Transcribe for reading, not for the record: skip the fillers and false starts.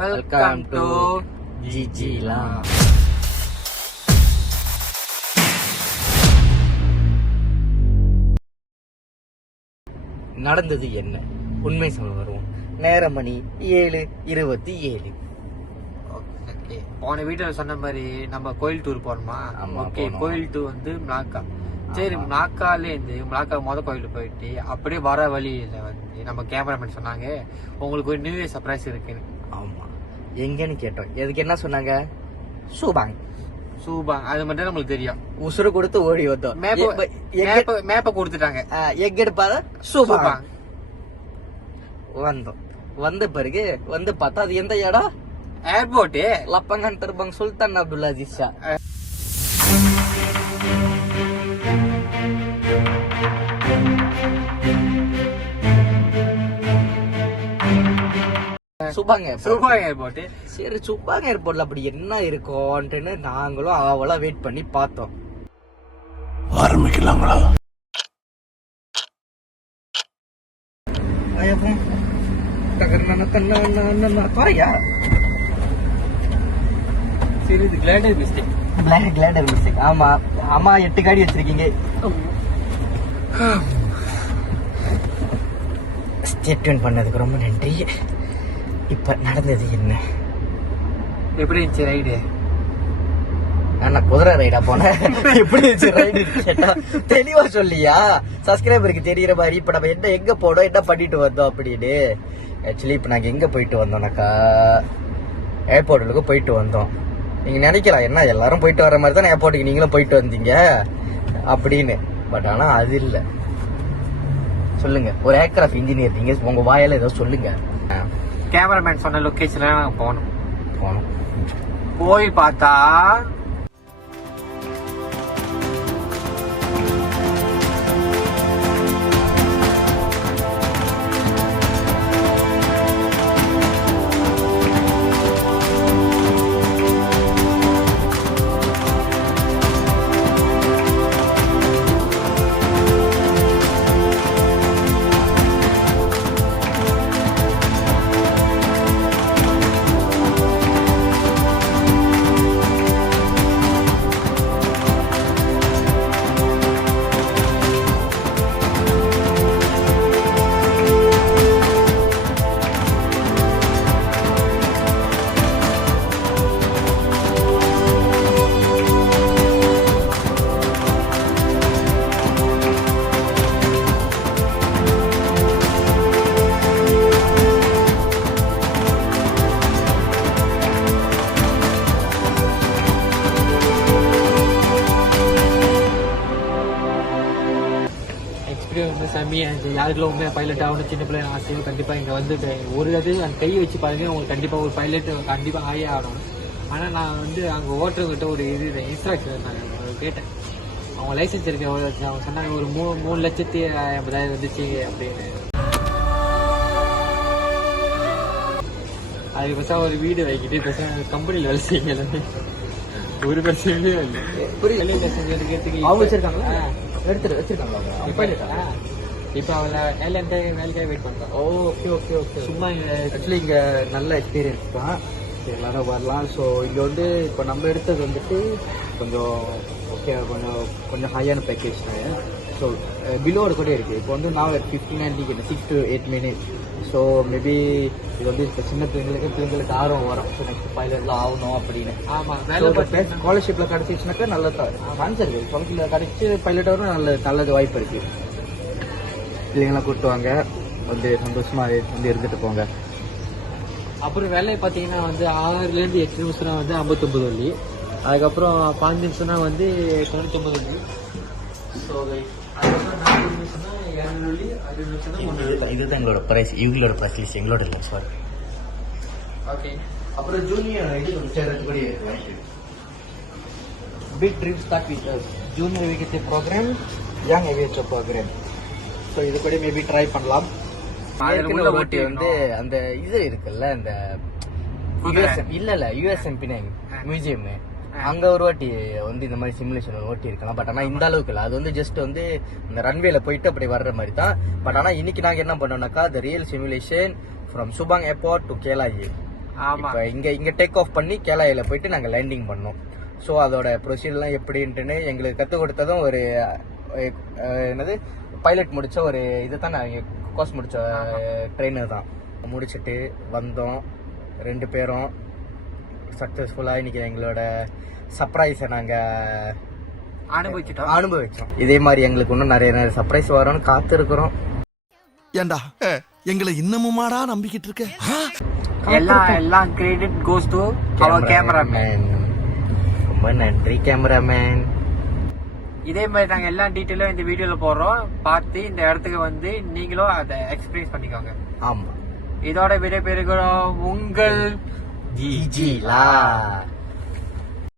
Welcome to ஜிஜிலா. நடந்தது என்ன உண்மை சொல்ல வருவோம். நேரம் மணி 7:27. போன வீட்டுல சொன்ன மாதிரி நம்ம கோயில் டூர் போறோமா? ஓகே, கோயில் டூர் வந்து மிளாக்கா. சரி, மிளாக்கால இருந்து மிளாக்கா கோயிலுக்கு போயிட்டு அப்படியே வர வழியில வந்து நம்ம கேமராமேன் சொன்னாங்க உங்களுக்கு ஒரு நியூ இயர் சர்ப்ரைஸ் இருக்குன்னு. ஆமா, எங்கன்னு கேட்டோம். எதுக்கு என்ன சொன்னாங்க? சூபாங். அது மட்டும் நம்மளுக்கு தெரியும். உசுறு கொடுத்து ஓடி வந்தோம். மேப்ப கொடுத்துட்டாங்க. எங்க எடுப்பாத சூபாங் வந்தோம். வந்த பிறகு வந்து பார்த்தா அது எந்த இடம்? ஏர்போர்ட். லப்பங்கன் தர்பங் Sultan Abdul Aziz Shah. Subang airport. சரி, சுபாங் ஏர்போர்ட்ல அப்படி என்ன இருக்கும்னு நாங்களும் ஆவலா வெயிட் பண்ணி பார்த்தோம். ஆரம்பிக்கலாங்களா? சரி, இது கிளைடர் மிஸ்டேக். ஆமா ஆமா, 8 காடி வச்சிருக்கீங்க. ஸ்டே டியூன் பண்ணதுக்கு ரொம்ப நன்றி. இப்ப நடந்தது என்ன? எப்படி இருந்துச்சு ரைடு? நான் குதிரை ரைடா போனேன். எப்படி இருந்துச்சு ரைடு கேட்டா தெளிவா சொல்லியா? சப்ஸ்கிரைபருக்கு தெரியற மாதிரி இப்ப நம்ம என்ன எங்க போனோம், என்ன பண்ணிட்டு வந்தோம் அப்படின்னு. ஆக்சுவலி இப்ப நாங்க எங்க போயிட்டு வந்தோம்னாக்கா ஏர்போர்ட்டுக்கு போயிட்டு வந்தோம். நீங்க நினைக்கலாம் என்ன எல்லாரும் போயிட்டு வர மாதிரி தான் ஏர்போர்ட்டுக்கு நீங்களும் போயிட்டு வந்தீங்க அப்படின்னு. பட் ஆனா அது இல்ல. சொல்லுங்க, ஒரு ஏர்கிராஃப்ட் இன்ஜினியர் நீங்க, உங்க வாயால ஏதோ சொல்லுங்க. கேமராமேன் சொன்ன லொகேஷன்ல போனோம். போய் பார்த்தா யாருக்குள்ள உண்மையாக பைலட் ஆகணும் சின்ன பிள்ளை ஆசையோ கண்டிப்பாக இங்கே வந்து ஒரு அது அந்த கையை வச்சு பாருங்க, உங்களுக்கு கண்டிப்பாக ஒரு பைலட் கண்டிப்பாக ஆகே ஆகணும். ஆனால் நான் வந்து அங்கே ஓட்டுறவங்கிட்ட ஒரு இன்ஸ்ட்ரக்ஷன் நான் கேட்டேன். அவங்க லைசன்ஸ் இருக்க அவங்க சொன்னாங்க ஒரு 3,80,000 வந்துச்சு அப்படின்னு. அதுக்கு பசா ஒரு வீடு வைக்கிட்டு பசா கம்பெனியில் வேலை செய்யுங்க. எல்லாமே ஒரு பிரச்சனையே இல்லை. புரியல வச்சிருக்காங்களா? எடுத்துட்டு வச்சிருக்காங்களா? இப்போ அவளை வேலைக்காக வெயிட் பண்ணுறான். ஓகே. சும்மா ஆக்சுவலி இங்கே நல்ல எக்ஸ்பீரியன்ஸ் தான், எல்லாரும் வரலாம். ஸோ இங்கே வந்து இப்போ நம்ம எடுத்தது வந்துட்டு கொஞ்சம் ஓகே, கொஞ்சம் ஹையான பேக்கேஜ் தான். ஸோ பிலோடு கூட இருக்குது. இப்போ வந்து நான் 59 6 to 8 minutes. ஸோ மேபி இது வந்து இப்போ சின்ன பிள்ளைங்களுக்கு ஆர்வம் வரும். ஸோ நெக்ஸ்ட் பைலட்லாம் ஆகணும் அப்படின்னு. ஆமாம், வேலை ஸ்காலர்ஷிப்பில் கிடச்சிச்சுனாக்கா நல்லது சான்ஸ் இருக்குது. ஸ்காலர்ஷிப்பில் கிடச்சி பைலட் வரும் நல்லது வாய்ப்பு இருக்குது. பிள்ளைங்களாம் கூப்பிட்டு வாங்க, வந்து சந்தோஷமா வந்து இருந்துட்டு போங்க. அப்புறம் வேலையை பார்த்தீங்கன்னா வந்து 6லேருந்து 8 நிமிஷம்னா வந்து 59 வள்ளி, அதுக்கப்புறம் 5 நிமிஷம்னா வந்து 99 வள்ளி. ஸோ அதுக்கப்புறம் 40 நிமிஷம்னா 200 வள்ளி, 60 நிமிஷம்னா இதுதான் எங்களோட ப்ரைஸ். இவங்களோட ப்ரைஸ் லிஸ்ட் எங்களோட இல்லை சார். ஓகே. அப்புறம் ஜூனியர் இது big dream start with junior educative programme, young educative programme. So இது கூட மேபி ட்ரை பண்ணலாம். ஓட்டி வந்து அந்த இது இருக்குல்ல, அந்த யூஎஸ்எம்பி மியூசியம், அங்க ஒரு வாட்டி வந்து இந்த மாதிரி சிமுலேஷன் ஓட்டி இருக்கலாம். பட் ஆனா இந்த அளவுக்கு இல்லை. அது வந்து ஜஸ்ட் வந்து இந்த ரன்வேல போயிட்டு அப்படி வர்ற மாதிரி தான். பட் ஆனா இன்னைக்கு நாங்க என்ன பண்ணோம்னாக்கா the real simulation from Subang airport to கேலாயி. ஆமா. இப்ப இங்க டேக் ஆஃப் பண்ணி கேலாயில போயிட்டு நாங்க லேண்டிங் பண்ணோம். ஸோ அதோட ப்ரொசீஜர்லாம் எப்படின்ட்டுன்னு எங்களுக்கு கற்றுக் கொடுத்ததும் ஒரு என்னது பைலட் முடிச்ச ஒரு இதுதான் கோர்ஸ் முடிச்ச ட்ரெயினர் தான். முடிச்சுட்டு வந்தோம் 2 பேரும் சக்ஸஸ்ஃபுல்லாக. இன்னைக்கு எங்களோட சர்ப்ரைஸை நாங்கள் அனுபவிச்சோம். இதே மாதிரி எங்களுக்கு இன்னும் நிறைய சர்ப்ரைஸ் வரும்னு காத்திருக்கிறோம். ஏண்டா எங்களை இன்னமுமாடா நம்பிக்கிட்டு இருக்க? எல்லாம் credit goes to our cameraman. ரொம்ப நன்றி கேமராமேன். இதே மாதிரி நாங்க எல்லா டீட்டெயிலும் இந்த வீடியோல போடுறோம். பார்த்து இந்த இடத்துக்கு வந்து நீங்களும் அதை எக்ஸ்பீரியன்ஸ் பண்ணிக்கோங்க. ஆமா, இதோட விடை பெறுகிறோம் உங்கள் ஜிஜிலா.